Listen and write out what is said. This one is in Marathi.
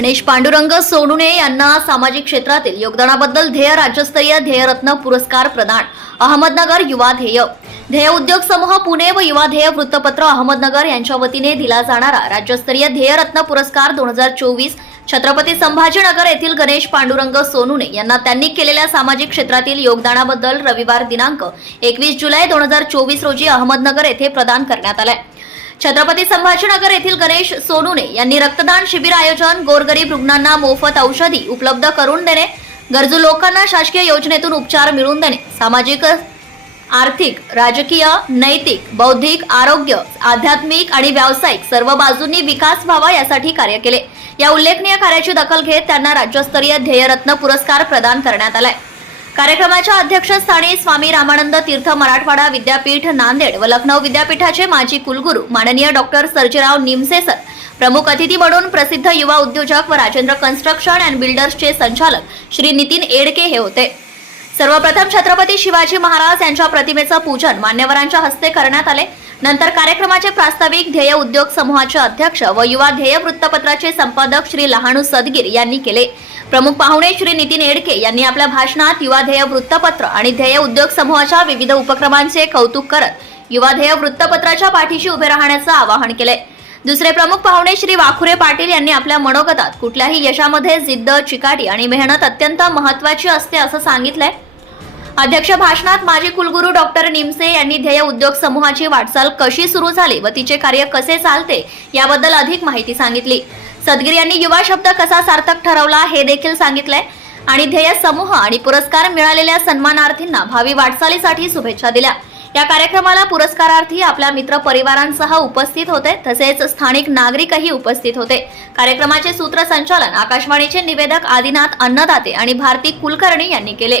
गणेश पांडुरंग सोनुने यांना सामाजिक क्षेत्रातील योगदानाबद्दल ध्येय राज्यस्तरीय ध्येयरत्न पुरस्कार प्रदान. अहमदनगर युवा ध्येय. ध्येय उद्योग समूह पुणे व युवा ध्येय वृत्तपत्र अहमदनगर यांच्या वतीने दिला जाणारा राज्यस्तरीय ध्येयरत्न पुरस्कार दोन हजार चोवीस छत्रपती संभाजीनगर येथील गणेश पांडुरंग सोनुने यांना त्यांनी केलेल्या सामाजिक क्षेत्रातील योगदानाबद्दल रविवार दिनांक एकवीस जुलै दोन हजार चोवीस रोजी अहमदनगर येथे प्रदान करण्यात आलाय. छत्रपती संभाजीनगर येथील गणेश सोनुने यांनी रक्तदान शिबिर आयोजन गोरगरीब रुग्णांना मोफत औषधी उपलब्ध करून देणे गरजू लोकांना शासकीय योजनेतून उपचार मिळवून देणे सामाजिक आर्थिक राजकीय नैतिक बौद्धिक आरोग्य आध्यात्मिक आणि व्यावसायिक सर्व बाजूंनी विकास व्हावा यासाठी कार्य केले. या उल्लेखनीय कार्याची दखल घेत त्यांना राज्यस्तरीय ध्येयरत्न पुरस्कार प्रदान करण्यात आलाय. कार्यक्रमाच्या अध्यक्षस्थानी स्वामी रामानंद तीर्थ मराठवाडा विद्यापीठ नांदेड व लखनौ विद्यापीठाचे माजी कुलगुरू माननीय डॉक्टर सर्जेराव निमसे सर प्रमुख अतिथी म्हणून प्रसिद्ध युवा उद्योजक व राजेंद्र कन्स्ट्रक्शन अँड बिल्डर्सचे संचालक श्री नितीन एडके हे होते. सर्वप्रथम छत्रपती शिवाजी महाराज यांच्या प्रतिमेचं पूजन मान्यवरांच्या हस्ते करण्यात आले. नंतर कार्यक्रमाचे प्रास्ताविक ध्येय उद्योग समूहाचे अध्यक्ष व युवा ध्येय वृत्तपत्राचे संपादक श्री लहाणू सदगीर यांनी केले. प्रमुख पाहुणे श्री नितीन एडके यांनी आपल्या भाषणात युवा ध्येय वृत्तपत्र आणि ध्येय उद्योग समूहाच्या विविध उपक्रमांचे कौतुक करत युवा ध्येय वृत्तपत्राच्या पाठीशी उभे राहण्याचं आवाहन केले. दुसरे प्रमुख पाहुणे श्री वाखुरे पाटील यांनी आपल्या मनोगतात कुठल्याही यशामध्ये जिद्द चिकाटी आणि मेहनत अत्यंत महत्वाची असते असं सांगितलंय. अध्यक्ष भाषणात माजी कुलगुरू डॉक्टर निमसे यांनी ध्येय उद्योग समूहाची वाटचाल कशी सुरू झाली व तिचे कार्य कसे चालते याबद्दल अधिक माहिती सांगितली. सदगिरी यांनी युवा शब्द कसा सार्थक ठरवला हे देखील सांगितलंय आणि ध्येय समूह आणि पुरस्कार मिळालेल्या सन्मानार्थींना भावी वाटचालीसाठी शुभेच्छा दिल्या. या कार्यक्रमाला पुरस्कारार्थी आपल्या मित्र परिवारांसह उपस्थित होते. तसेच स्थानिक नागरिकही उपस्थित होते. कार्यक्रमाचे सूत्रसंचालन आकाशवाणीचे निवेदक आदिनाथ अन्नदाते आणि भारती कुलकर्णी यांनी केले.